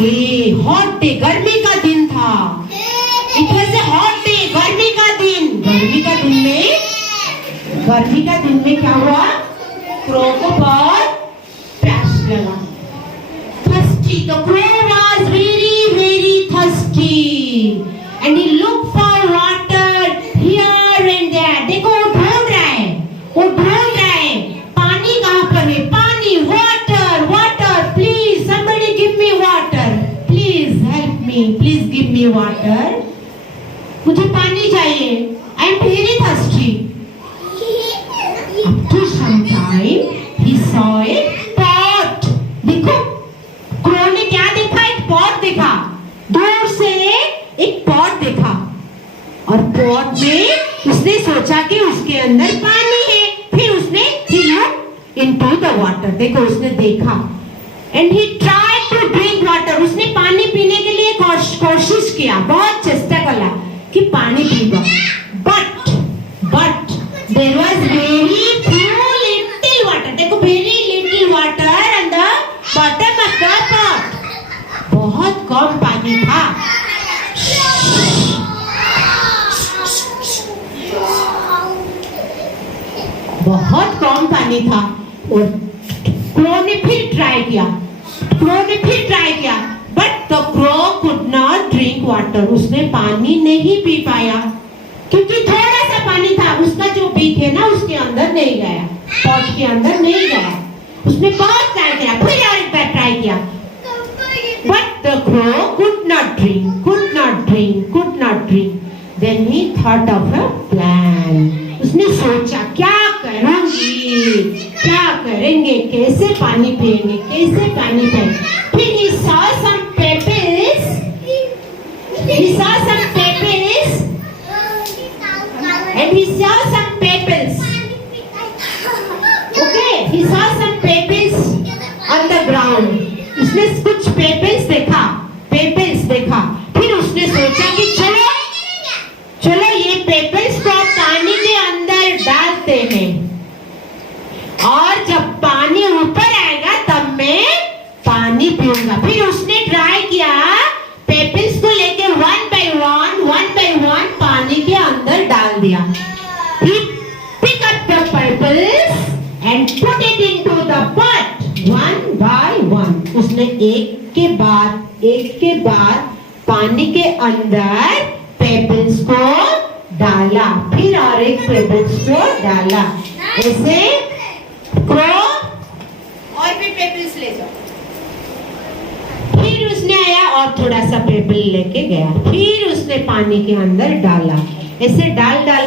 Day, hot day, गर्मी का दिन था। It was a hot day, गर्मी का दिन। गर्मी का दिन में क्या हुआ? क्रो को बहुत प्यास लगा, thirsty. The crow was very very thirsty and he looked for water here and there. देखो वो ढूंढ रहा है पानी कहाँ पर है? पानी, water, water. Please somebody give me water. Please help me. Please give me water. मुझे पानी चाहिए. I am very thirsty. After some time he saw a pot. देखो क्रो ने क्या देखा? एक पॉट देखा. दूर से एक पॉट देखा और पॉट में उसने सोचा कि उसके अंदर पानी है. फिर उसने he looked into the water. देखो उसने देखा and he tried to drink water. उसने पानी पीने के लिए कोशिश किया, बहुत चेष्टा करा कि पानी पीगा. But there was very few little water. देखो very little water and the bottom of the pot. बहुत कम पानी था. बहुत कम पानी था और क्रो ने फिर ट्राई किया but the crow could not drink water. उसने पानी नहीं पी पाया क्योंकि थोड़ा सा पानी था. उसका जो बीक है ना उसके अंदर नहीं गया, पॉट के अंदर नहीं गया. उसने बहुत ट्राई किया, फिर और एक बार ट्राई किया but the crow could not drink. Then he thought of a plan. उसने सोचा क्या करेंगे, कैसे पानी पिएंगे. फिर he saw some pebbles and he saw some pebbles on the ground. उसने कुछ पेबल्स देखा. फिर उसने सोचा कि चलो ये पेबल्स को पानी के अंदर डालते हैं और जब पानी ऊपर आएगा तब मैं पानी पीऊंगा. फिर उसने ट्राई किया, पेबल्स को लेके one by one पानी के अंदर डाल दिया. He picked up the pebbles and put it into the pot one by one. उसने एक के बाद पानी के अंदर पेबल्स को डाला, फिर और एक पेबल्स को डाला. ऐसे क्रो और भी पेबल्स ले जाओ. फिर उसने आया और थोड़ा सा पेबल लेके गया. फिर उसने पानी के अंदर डाला. ऐसे डाल